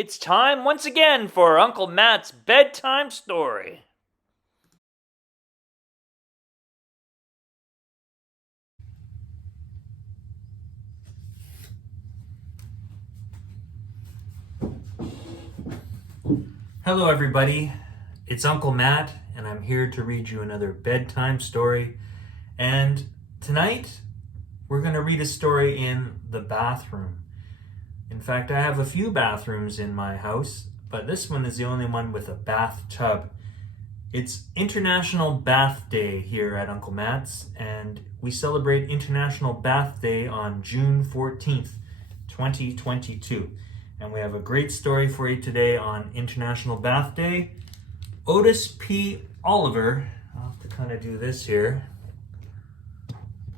It's time once again for Uncle Matt's bedtime story. Hello everybody, it's Uncle Matt and I'm here to read you another bedtime story. And tonight we're going to read a story in the bathroom. In fact, I have a few bathrooms in my house, but this one is the only one with a bathtub. It's International Bath Day here at Uncle Matt's, and we celebrate International Bath Day on June 14th, 2022. And we have a great story for you today on International Bath Day. Otis P. Oliver, I'll have to kind of do this here.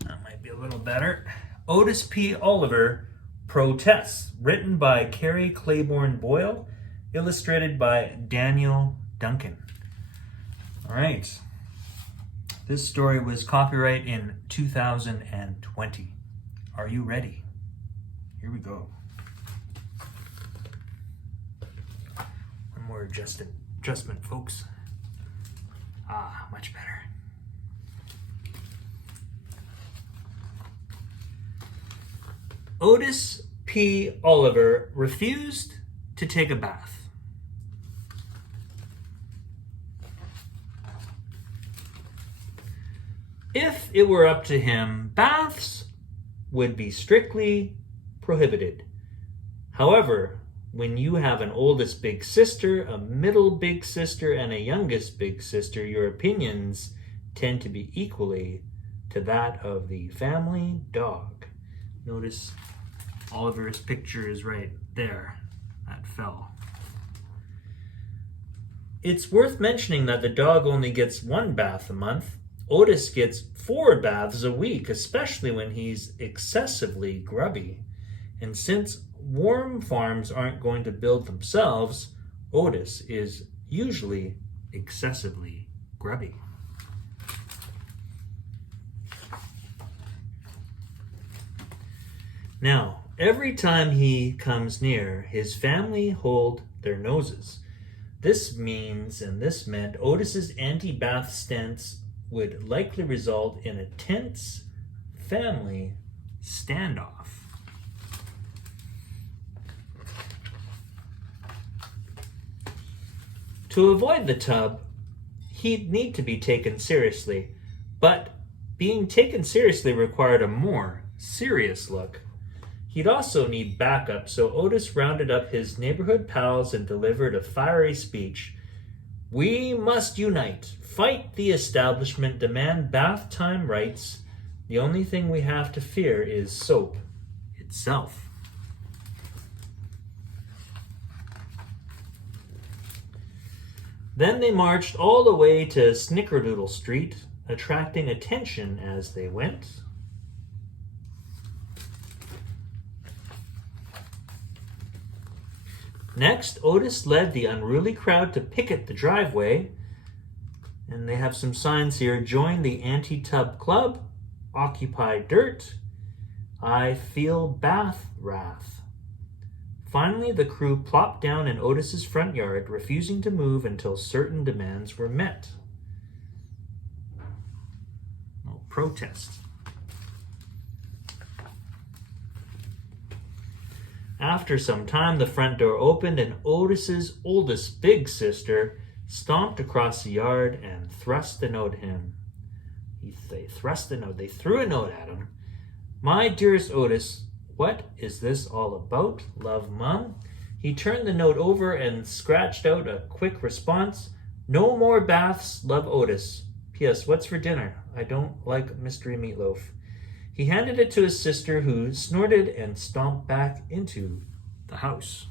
That might be a little better. Otis P. Oliver Protests, written by Keri Claiborne Boyle, illustrated by Daniel Duncan. All right. This story was copyright in 2020. Are you ready? Here we go. One more adjustment, folks. Much better. Otis P. Oliver refused to take a bath. If it were up to him, baths would be strictly prohibited. However, when you have an oldest big sister, a middle big sister, and a youngest big sister, your opinions tend to be equally to that of the family dog. Notice Oliver's picture is right there. That fell. It's worth mentioning that the dog only gets one bath a month. Otis gets 4 baths a week, especially when he's excessively grubby. And since worm farms aren't going to build themselves, Otis is usually excessively grubby. Now, every time he comes near, his family hold their noses. This meant Otis's anti-bath stance would likely result in a tense family standoff. To avoid the tub, he'd need to be taken seriously, but being taken seriously required a more serious look. He'd also need backup, so Otis rounded up his neighborhood pals and delivered a fiery speech. "We must unite, fight the establishment, demand bath time rights. The only thing we have to fear is soap itself." Then they marched all the way to Snickerdoodle Street, attracting attention as they went. Next, Otis led the unruly crowd to picket the driveway. And they have some signs here. Join the Anti-Tub Club. Occupy dirt. I feel bath wrath. Finally, the crew plopped down in Otis's front yard, refusing to move until certain demands were met. No protest. After some time, the front door opened and Otis's oldest big sister stomped across the yard and thrust a note at him. They threw a note at him. "My dearest Otis, what is this all about? Love, Mum." He turned the note over and scratched out a quick response. "No more baths, love, Otis. P.S. What's for dinner? I don't like mystery meatloaf." He handed it to his sister, who snorted and stomped back into the house.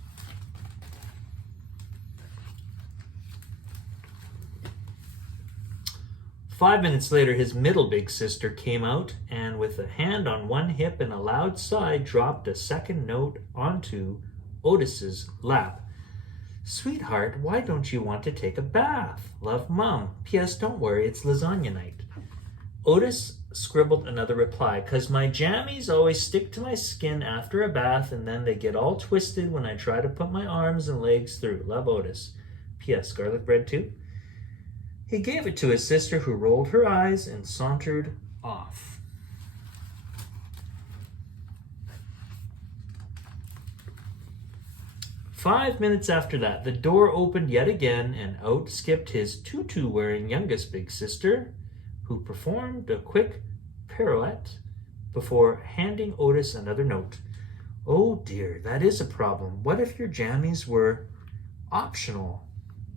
"5 minutes later, his middle big sister came out and, with a hand on one hip and a loud sigh, dropped a second note onto Otis's lap. "Sweetheart, why don't you want to take a bath? Love, Mom. P.S. Don't worry, it's lasagna night." Otis scribbled another reply, "'Cause my jammies always stick to my skin after a bath and then they get all twisted when I try to put my arms and legs through. Love, Otis. P.S. Garlic bread too?" He gave it to his sister, who rolled her eyes and sauntered off. "5 minutes after that, the door opened yet again, and out skipped his tutu-wearing youngest big sister, who performed a quick pirouette before handing Otis another note. "Oh dear, that is a problem. What if your jammies were optional?"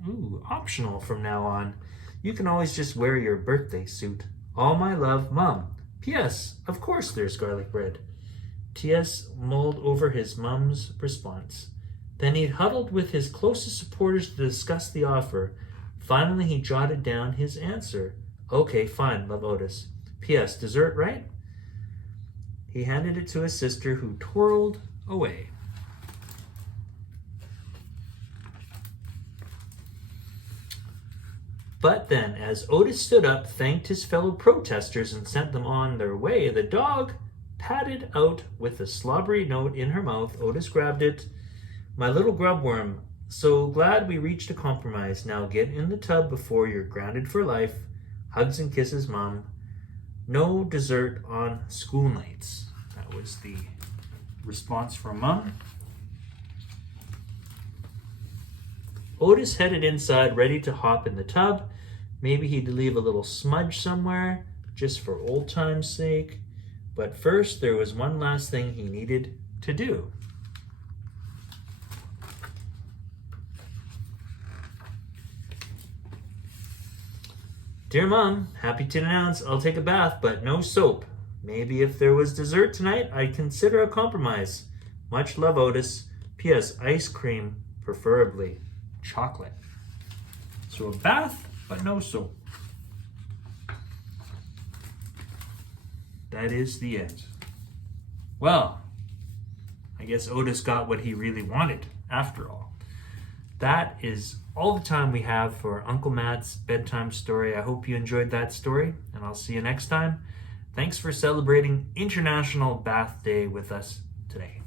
"Ooh, optional from now on. You can always just wear your birthday suit. All my love, Mum. P.S. Of course there's garlic bread." T.S. mulled over his mum's response. Then he huddled with his closest supporters to discuss the offer. Finally, he jotted down his answer. "Okay, fine, love, Otis. P.S. Dessert, right?" He handed it to his sister, who twirled away. But then, as Otis stood up, thanked his fellow protesters, and sent them on their way, the dog padded out with a slobbery note in her mouth. Otis grabbed it. "My little grub worm, so glad we reached a compromise. Now get in the tub before you're grounded for life. Hugs and kisses, Mom. No dessert on school nights." That was the response from Mom. Otis headed inside, ready to hop in the tub. Maybe he'd leave a little smudge somewhere, just for old time's sake. But first, there was one last thing he needed to do. "Dear Mom, happy to announce I'll take a bath, but no soap. Maybe if there was dessert tonight, I'd consider a compromise. Much love, Otis. P.S. Ice cream, preferably chocolate." So a bath, but no soap. That is the end. Well, I guess Otis got what he really wanted, after all. That is all the time we have for Uncle Matt's bedtime story. I hope you enjoyed that story, and I'll see you next time. Thanks for celebrating International Bath Day with us today.